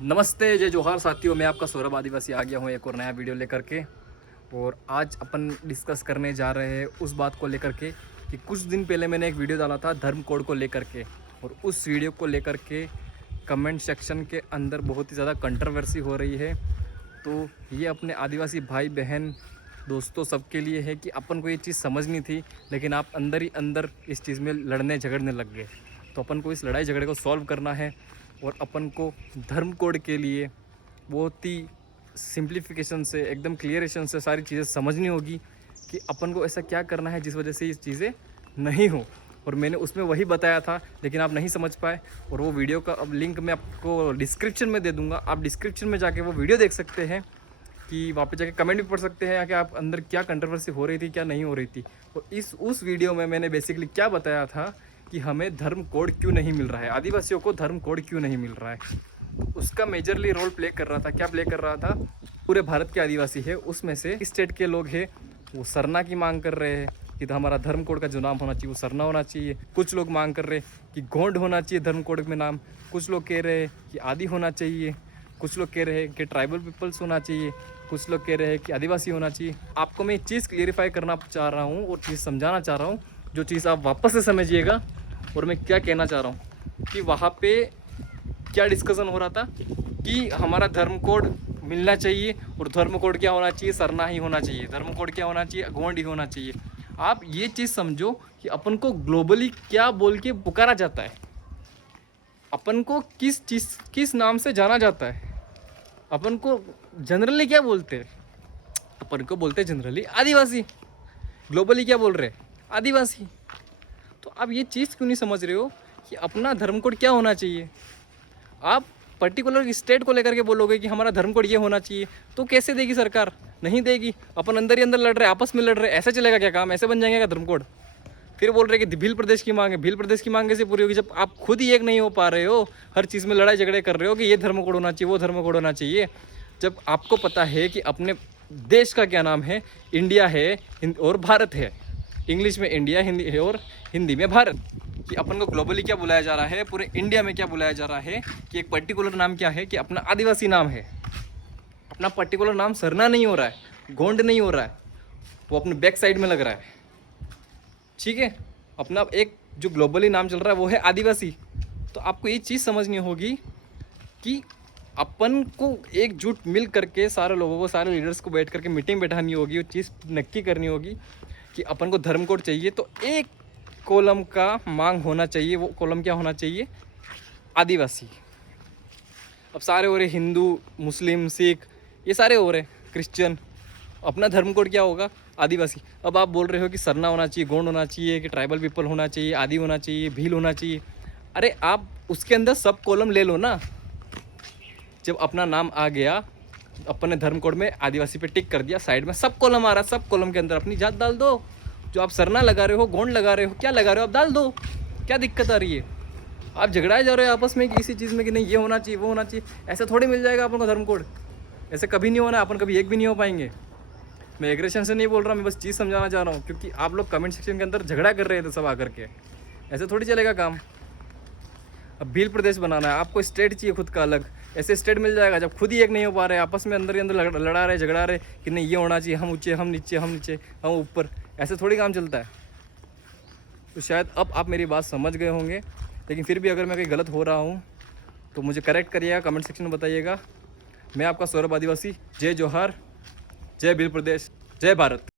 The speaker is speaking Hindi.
नमस्ते जय जोहार साथियों, मैं आपका सौरभ आदिवासी आ गया हूँ एक और नया वीडियो लेकर के। और आज अपन डिस्कस करने जा रहे हैं उस बात को लेकर के कि कुछ दिन पहले मैंने एक वीडियो डाला था धर्म कोड को लेकर के, और उस वीडियो को लेकर के कमेंट सेक्शन के अंदर बहुत ही ज़्यादा कंट्रोवर्सी हो रही है। तो ये अपने आदिवासी भाई बहन दोस्तों सबके लिए है कि अपन को ये चीज़ समझनी थी, लेकिन आप अंदर ही अंदर इस चीज़ में लड़ने झगड़ने लग गए। तो अपन को इस लड़ाई झगड़े को सॉल्व करना है और अपन को धर्म कोड के लिए बहुत ही सिंप्लीफिकेशन से, एकदम क्लियरेशन से सारी चीज़ें समझनी होगी कि अपन को ऐसा क्या करना है जिस वजह से ये चीज़ें नहीं हो। और मैंने उसमें वही बताया था, लेकिन आप नहीं समझ पाए। और वो वीडियो का अब लिंक मैं आपको डिस्क्रिप्शन में दे दूँगा, आप डिस्क्रिप्शन में जाके वो वीडियो देख सकते हैं कि वहाँ पे जाके कमेंट भी पढ़ सकते हैं कि आप अंदर क्या कंट्रोवर्सी हो रही थी, क्या नहीं हो रही थी। और उस वीडियो में मैंने बेसिकली क्या बताया था कि हमें धर्म कोड क्यों नहीं मिल रहा है, आदिवासियों को धर्म कोड क्यों नहीं मिल रहा है। उसका मेजरली रोल प्ले कर रहा था, क्या प्ले कर रहा था, पूरे भारत के आदिवासी है उसमें से स्टेट के लोग हैं वो सरना की मांग कर रहे हैं कि तो हमारा धर्म कोड का जो नाम होना चाहिए वो सरना होना चाहिए। कुछ लोग मांग कर रहे हैं कि गोंड होना चाहिए धर्म कोड में नाम, कुछ लोग कह रहे हैं कि आदि होना चाहिए, कुछ लोग कह रहे हैं कि ट्राइबल पीपल्स होना चाहिए, कुछ लोग कह रहे हैं कि आदिवासी होना चाहिए। आपको मैं एक चीज़ क्लियरिफाई करना चाह रहा हूँ और चीज़ समझाना चाह रहा हूँ, जो चीज़ आप वापस से समझिएगा। और मैं क्या कहना चाह रहा हूँ कि वहाँ पे क्या डिस्कशन हो रहा था कि हमारा धर्म कोड मिलना चाहिए, और धर्म कोड क्या होना चाहिए, सरना ही होना चाहिए। धर्म कोड क्या होना चाहिए, गोंड ही होना चाहिए। आप ये चीज़ समझो कि अपन को ग्लोबली क्या बोल के पुकारा जाता है, अपन को किस नाम से जाना जाता है, अपन को जनरली क्या बोलते हैं, अपन को बोलते हैं जनरली आदिवासी। ग्लोबली क्या बोल रहे हैं, आदिवासी। तो आप ये चीज़ क्यों नहीं समझ रहे हो कि अपना धर्म कोड क्या होना चाहिए। आप पर्टिकुलर स्टेट को लेकर के बोलोगे कि हमारा धर्म कोड ये होना चाहिए, तो कैसे देगी सरकार, नहीं देगी। अपन अंदर ही अंदर लड़ रहे, आपस में लड़ रहे, ऐसे चलेगा क्या काम, ऐसे बन जाएगा धर्म कोड। फिर बोल रहे कि भील प्रदेश की मांग है, भील प्रदेश की मांग कैसे पूरी होगी जब आप खुद ही एक नहीं हो पा रहे हो, हर चीज़ में लड़ाई झगड़े कर रहे हो कि ये धर्म कोड होना चाहिए, वो धर्म कोड होना चाहिए। जब आपको पता है कि अपने देश का क्या नाम है, इंडिया है और भारत है, इंग्लिश में इंडिया, हिंदी है और हिंदी में भारत, कि अपन को ग्लोबली क्या बुलाया जा रहा है, पूरे इंडिया में क्या बुलाया जा रहा है कि एक पर्टिकुलर नाम क्या है कि अपना आदिवासी नाम है। अपना पर्टिकुलर नाम सरना नहीं हो रहा है, गोंड नहीं हो रहा है, वो अपने बैक साइड में लग रहा है। ठीक है, अपना एक जो ग्लोबली नाम चल रहा है वो है आदिवासी। तो आपको ये चीज़ समझनी होगी कि अपन को एकजुट मिल करके सारे लोगों को, सारे लीडर्स को बैठ करके मीटिंग बैठानी होगी, वो चीज़ नक्की करनी होगी कि अपन को धर्म कोड चाहिए तो एक कॉलम का मांग होना चाहिए। वो कॉलम क्या होना चाहिए, आदिवासी। अब सारे हो रहे हिंदू, मुस्लिम, सिख, ये सारे हो रहे क्रिश्चियन, अपना धर्म कोड क्या होगा, आदिवासी। अब आप बोल रहे हो कि सरना होना चाहिए, गोंड होना चाहिए, कि ट्राइबल पीपल होना चाहिए, आदि होना चाहिए, भील होना चाहिए। अरे आप उसके अंदर सब कॉलम ले लो ना। जब अपना नाम आ गया, अपने धर्म कोड में आदिवासी पे टिक कर दिया, साइड में सब कॉलम आ रहा है, सब कॉलम के अंदर अपनी जात डाल दो। जो आप सरना लगा रहे हो, गोंड लगा रहे हो, क्या लगा रहे हो, आप डाल दो। क्या दिक्कत आ रही है, आप झगड़ाए जा रहे हो आपस में किसी चीज़ में कि नहीं ये होना चाहिए, वो होना चाहिए। ऐसे थोड़ी मिल जाएगा अपन को धर्म कोड, ऐसे कभी नहीं होना, अपन कभी एक भी नहीं हो पाएंगे। मैं एग्रेशन से नहीं बोल रहा, मैं बस चीज़ समझाना चाह रहा हूँ, क्योंकि आप लोग कमेंट सेक्शन के अंदर झगड़ा कर रहे थे सब आकर के, ऐसे थोड़ी चलेगा काम। अब भील प्रदेश बनाना है, आपको स्टेट चाहिए खुद का अलग, ऐसे स्टेट मिल जाएगा जब खुद ही एक नहीं हो पा रहे, आपस में अंदर ही अंदर लड़ा रहे, झगड़ा रहे कि नहीं ये होना चाहिए, हम ऊंचे, हम नीचे, हम नीचे, हम ऊपर, ऐसे थोड़ी काम चलता है। तो शायद अब आप मेरी बात समझ गए होंगे, लेकिन फिर भी अगर मैं कहीं गलत हो रहा हूँ तो मुझे करेक्ट करिएगा, कमेंट सेक्शन में बताइएगा। मैं आपका सौरभ आदिवासी, जय जोहार, जय भील प्रदेश, जय भारत।